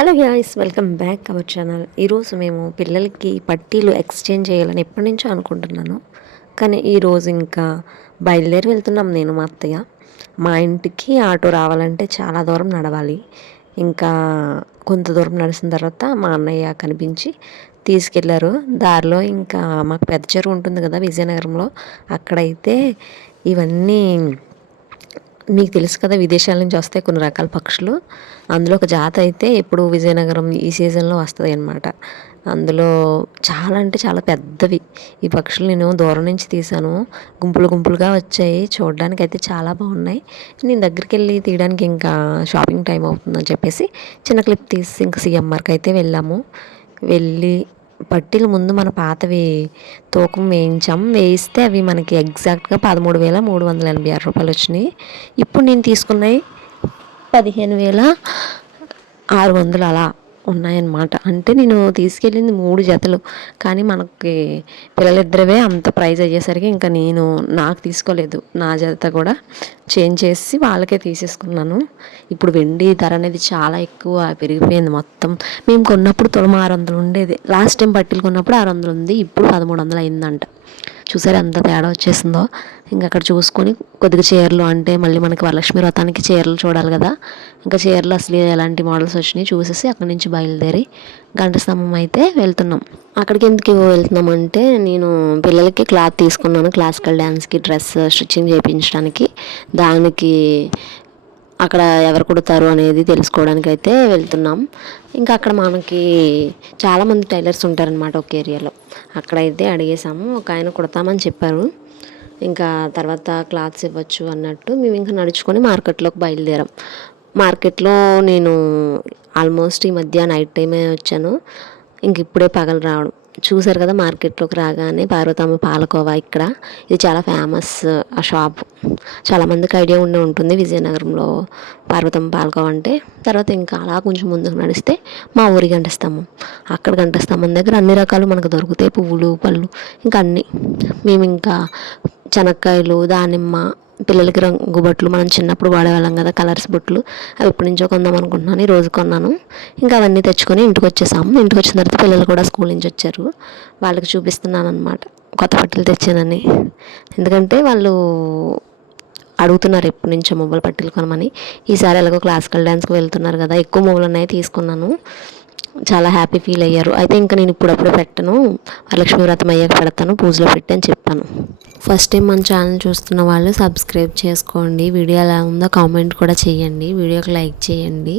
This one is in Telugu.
Hello guys, welcome back our channel. ఈరోజు మేము పిల్లలకి పట్టీలు ఎక్స్చేంజ్ చేయాలని ఎప్పటి నుంచో అనుకుంటున్నాను. కానీ ఈరోజు ఇంకా బయలుదేరి వెళ్తున్నాం. నేను మా అత్తయ్య. మా ఇంటికి ఆటో రావాలంటే చాలా దూరం నడవాలి. ఇంకా కొంత దూరం నడిచిన తర్వాత మా అన్నయ్య కనిపించి తీసుకెళ్లారు. దారిలో ఇంకా మాకు పెద్ద చెరువు ఉంటుంది కదా విజయనగరంలో, అక్కడైతే ఇవన్నీ మీకు తెలుసు కదా, విదేశాల నుంచి వస్తాయి కొన్ని రకాల పక్షులు. అందులో ఒక జాతి అయితే ఇప్పుడు విజయనగరం ఈ సీజన్లో వస్తుంది అన్నమాట. అందులో చాలా అంటే చాలా పెద్దవి ఈ పక్షులు. నేను దూరం నుంచి తీసాను, గుంపులు గుంపులుగా వచ్చాయి. చూడడానికి అయితే చాలా బాగున్నాయి. నేను దగ్గరికి వెళ్ళి తీయడానికి ఇంకా షాపింగ్ టైం అవుతుందని చెప్పేసి చిన్న క్లిప్ తీసి ఇంకా సిఎంఆర్కి అయితే వెళ్ళి పట్టీల ముందు మన పాతవి తూకం వేయిస్తే అవి మనకి ఎగ్జాక్ట్గా 13,386 వచ్చినాయి. ఇప్పుడు నేను తీసుకున్నాయి 15,600 అలా ఉన్నాయన్నమాట. అంటే నేను తీసుకెళ్ళింది 3 జతలు, కానీ మనకి పిల్లలిద్దరివే అంత ప్రైజ్ అయ్యేసరికి ఇంకా నాకు తీసుకోలేదు. నా జత కూడా చేంజ్ చేసి వాళ్ళకే తీసేసుకున్నాను. ఇప్పుడు వెండి ధర అనేది చాలా ఎక్కువ పెరిగిపోయింది మొత్తం. మేము కొన్నప్పుడు తులం 600 ఉండేది. లాస్ట్ టైం పట్టీలు కొన్నప్పుడు 600 ఉంది, ఇప్పుడు 1300 అయిందంట. చూసారు ఎంత తేడా వచ్చేసిందో. ఇంకా అక్కడ చూసుకొని కొద్దిగా చీరలు, అంటే మళ్ళీ మనకి వరలక్ష్మి వ్రతానికి చీరలు చూడాలి కదా, ఇంకా చీరలు అసలు ఎలాంటి మోడల్స్ వచ్చినాయి చూసేసి అక్కడి నుంచి బయలుదేరి గంట స్తంభం అయితే వెళ్తున్నాం. అక్కడికి ఎందుకు వెళ్తున్నామంటే, నేను పిల్లలకి క్లాత్ తీసుకున్నాను క్లాసికల్ డ్యాన్స్కి, డ్రెస్ స్టిచ్చింగ్ చేయించడానికి. దానికి అక్కడ ఎవరు కుడతారు అనేది తెలుసుకోవడానికి అయితే వెళ్తున్నాం. ఇంకా అక్కడ మనకి చాలామంది టైలర్స్ ఉంటారనమాట ఒక ఏరియాలో. అక్కడైతే అడిగేసాము, ఒక ఆయన కుడతామని చెప్పారు. ఇంకా తర్వాత క్లాత్స్ ఇవ్వచ్చు అన్నట్టు మేము ఇంకా నడుచుకొని మార్కెట్లోకి బయలుదేరాం. మార్కెట్లో నేను ఆల్మోస్ట్ ఈ మధ్య నైట్ టైమే వచ్చాను. ఇంక ఇప్పుడే పగలు రావడం. చూసారు కదా, మార్కెట్లోకి రాగానే పార్వతమ్మ పాలకోవా, ఇక్కడ ఇది చాలా ఫేమస్ ఆ షాప్. చాలామందికి ఐడియా ఉంటుంది విజయనగరంలో పార్వతమ్మ పాలకోవా అంటే. తర్వాత ఇంకా అలా కొంచెం ముందుకు నడిస్తే మా ఊరి గంట స్తంభం. అక్కడ గంట స్తంభం దగ్గర అన్ని రకాలు మనకు దొరుకుతాయి, పువ్వులు, పళ్ళు, ఇంకా అన్నీ. మేము ఇంకా చెనక్కాయలు, దానిమ్మ, పిల్లలకి రంగు బొట్లు, మనం చిన్నప్పుడు వాడేవాళ్ళం కదా కలర్స్ బొట్లు, అవి ఇప్పటి నుంచో కొందాం అనుకుంటున్నాను. ఈరోజు కొన్నాను. ఇంకా అవన్నీ తెచ్చుకొని ఇంటికి వచ్చేసాము. ఇంటికి వచ్చిన తర్వాత పిల్లలు కూడా స్కూల్ నుంచి వచ్చారు. వాళ్ళకి చూపిస్తున్నాను అనమాట కొత్త బట్టలు తెచ్చానని. ఎందుకంటే వాళ్ళు అడుగుతున్నారు ఎప్పటి నుంచో మొబైల్ పట్టీలు కొనమని. ఈసారి ఎలాగో క్లాసికల్ డ్యాన్స్కి వెళ్తున్నారు కదా, ఎక్కువ మొబైల్ ఉన్నాయి తీసుకున్నాను. చాలా హ్యాపీ ఫీల్ అయ్యారు. అయితే ఇంకా నేను ఇప్పుడప్పుడు పెట్టను, వరలక్ష్మి వ్రతం అయ్యాక పెడతాను, పూజలో పెట్టి అని చెప్పాను. ఫస్ట్ టైం మన ఛానల్ చూస్తున్న వాళ్ళు సబ్స్క్రైబ్ చేసుకోండి. వీడియో ఎలా ఉందో కామెంట్ కూడా చేయండి. వీడియోకి లైక్ చేయండి.